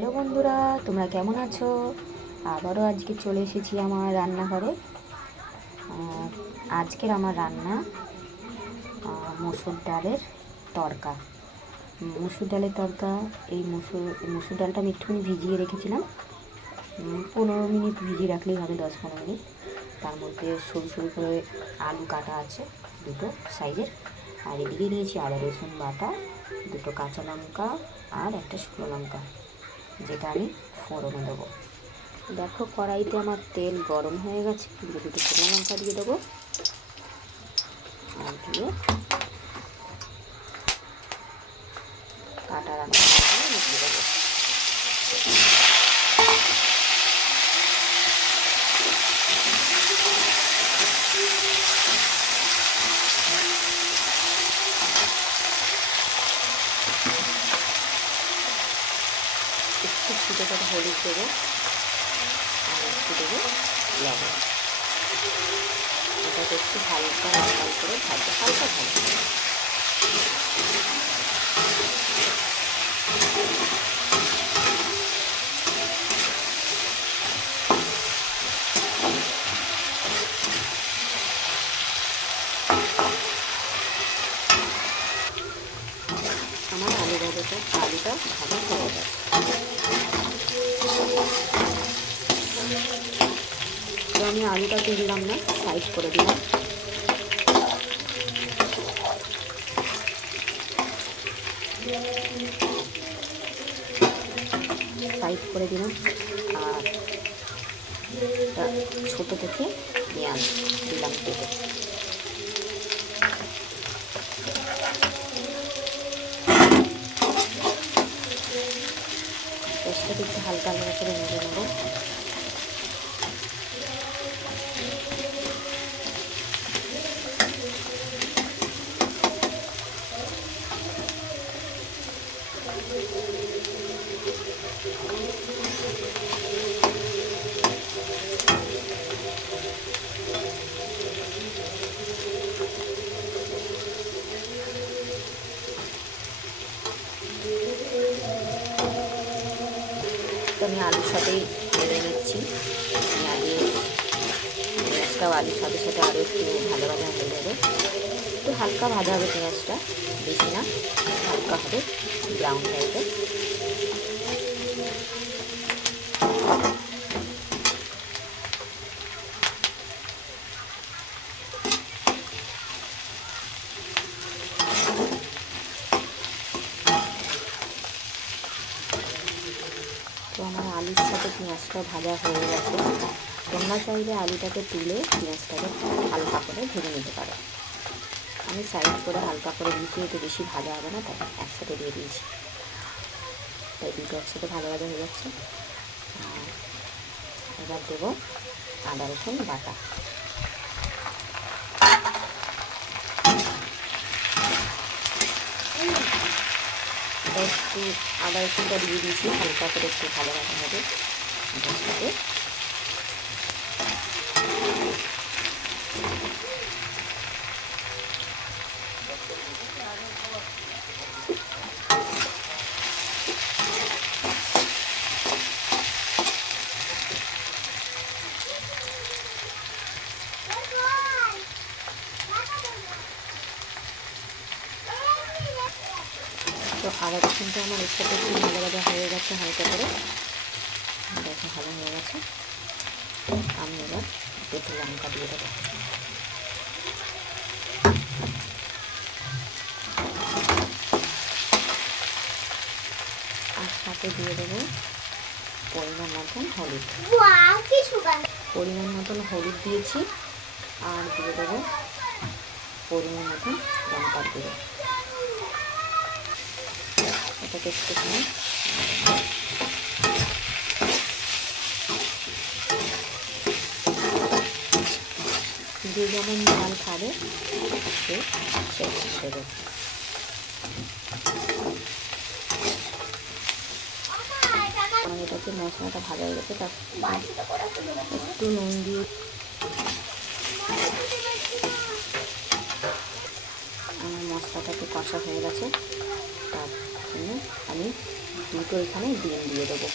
Hello বন্ধুরা, তোমরা কেমন আছো? আবারও আজকে চলে এসেছি আমার রান্নাঘরে। আজকের আমার রান্না মসুর ডালের তড়কা। মসুর ডালের তড়কা, এই মসুর ডালটা আমি একটুখানি ভিজিয়ে রেখেছিলাম। 15 মিনিট ভিজিয়ে রাখলেই হবে, 10-15 মিনিট। তার মধ্যে সরু সরু করে আলু কাটা আছে দুটো সাইজের, আর এদিকে নিয়েছি আদা রসুন বাটা, দুটো কাঁচা লঙ্কা আর একটা শুকনো লঙ্কা, যেটা আমি ফোড়নে দেবো। দেখো, কড়াইতে আমার তেল গরম হয়ে গেছে, দুটো শুকনো লঙ্কা দিয়ে দেবো আর দিয়ে কাটা রান্না মিশিয়ে দেবো। একটু ছিটে করে হলুদ দেবো আর একটু দেবো লবণ। এটাকে একটু হালকা লাল করে ভাজবো, হালকা ভাজবো। আমার আলুটা ভাজা হয়ে গেছে। তো আমি আলুটা তুললাম না, সাইড করে দিলাম। সাইড করে দিলাম আর ছোটো থেকে পেঁয়াজ দিলাম কেটে। পেঁয়াজটাকে একটু হালকা হালকা করে ভেজে নেবো। তো আমি আলুর সাথেই ভেজে নিচ্ছি। পেঁয়াজটাও আলুর সাথে সাথে আরও একটু ভাজা ভাজা হয়ে যাবে। একটু হালকা ভাজা হবে পেঁয়াজটা, বেশি না, হালকা হবে, ব্রাউন টাইপের। তো আমার আলুর সাথে পেঁয়াজটা ভাজা হয়ে গেছে। তোমরা চাইলে আলুটাকে তুলে পেঁয়াজটাকে হালকা করে ভেজে নিতে পারো। আমি সাইড করে হালকা করে মিশিয়ে, তো বেশি ভাজা হবে না, তাই একসাথে দিয়ে দিয়েছি। তাই দুটো একসাথে ভালো ভাজা হয়ে যাচ্ছে। এবার দেবো আদা রসুন বাটা। একটু আদা রসুনটা দিয়ে দিয়েছি, হালকা করে একটু ভালো ভাজা হবে। এটার সাথে তো আদা রসুনটা আমার এর সাথে একটু ভালো ভাজা হয়ে গেছে হালকা করে। দেখো ভালো হয়ে গেছে। আমি এবার দুটো লঙ্কা দিয়ে দেবো। আর সাথে দিয়ে দেবো পরিমাণ মতন হলুদ। পরিমাণ মতন হলুদ দিয়েছি, আর দিয়ে দেবো পরিমাণ মতন লঙ্কার গুঁড়ো। এটাকে একটুখানি যে যেমন ঝাল খাবে সে সেই হিসেবে। এটাকে মশলাটা ভালো হয়ে গেছে, তার একটু নুন দিয়ে আমার মশলাটা একটু কষা হয়ে গেছে। তার জন্য আমি দুটো এখানে ডিম দিয়ে দেবো।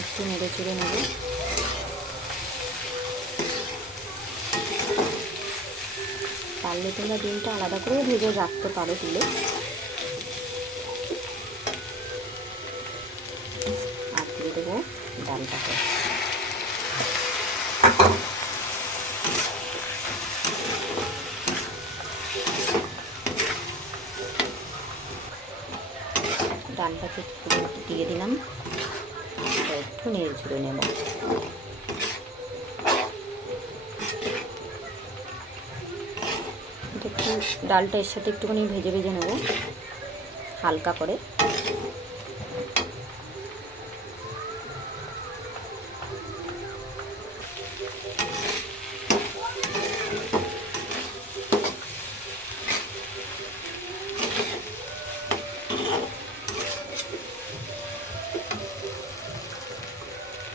একটু নেড়ে চেড়ে নেব। পারলে তোমরা ডিমটা আলাদা করে ভেজে রাখতে পারো তুলে। আর দিয়ে দেবো ডালটাকে। ডালটাকে দিয়ে দিলাম, একটু নেড়ে চড়ে নেব। একটু ডালটা এর সাথে একটুখানি ভেজে ভেজে নেব হালকা করে।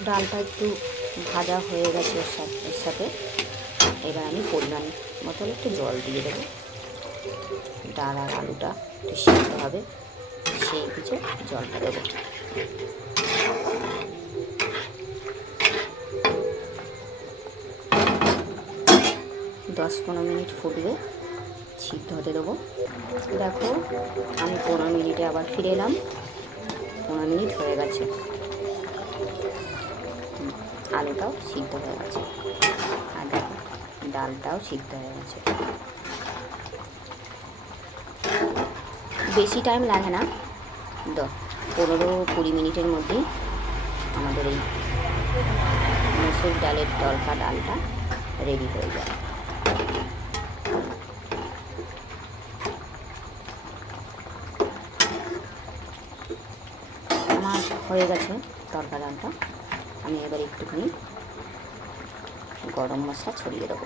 ডালটা একটু ভাজা হয়ে গেছে এর সাথে। এবার আমি পরিমাণ মতো একটু জল দিয়ে দেবো। ডাল আর আলুটা একটু সিদ্ধ হবে, সেই বুঝে জলটা দেবো। 10-15 মিনিট ফুটবে, সিদ্ধ হতে দেবো। দেখো আমি 15 মিনিটে আবার ফিরে এলাম। 15 মিনিট হয়ে গেছে, আলুটাও সিদ্ধ হয়ে গেছে, আর দেখো ডালটাও সিদ্ধ হয়ে গেছে। বেশি টাইম লাগে না, 15-20 মিনিটের মধ্যেই আমাদের এই মসুর ডালের তরকা ডালটা রেডি হয়ে যায়। আমার হয়ে গেছে তরকা ডালটা। আমি এবার একটুখানি গরম মশলা ছড়িয়ে দেবো।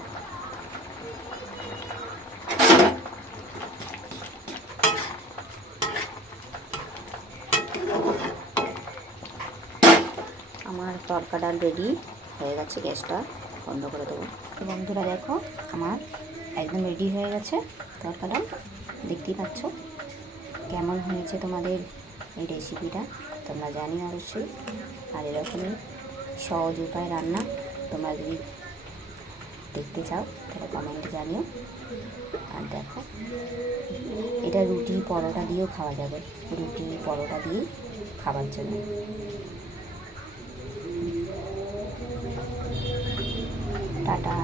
আমার তরকা ডাল রেডি হয়ে গেছে, গ্যাসটা বন্ধ করে দেবো। তো বন্ধুরা দেখো আমার একদম রেডি হয়ে গেছে তরকা ডাল, দেখতেই পাচ্ছ। কেমন হয়েছে তোমাদের এই রেসিপিটা তোমরা জানি অবশ্যই। আর এরকমই সহজ উপায় রান্না তোমরা যদি দেখতে চাও তাহলে কমেন্টে জানিও। আর দেখো এটা রুটি পরোটা দিয়েও খাওয়া যাবে, রুটি পরোটা দিয়ে খাবার জন্য। টাটা।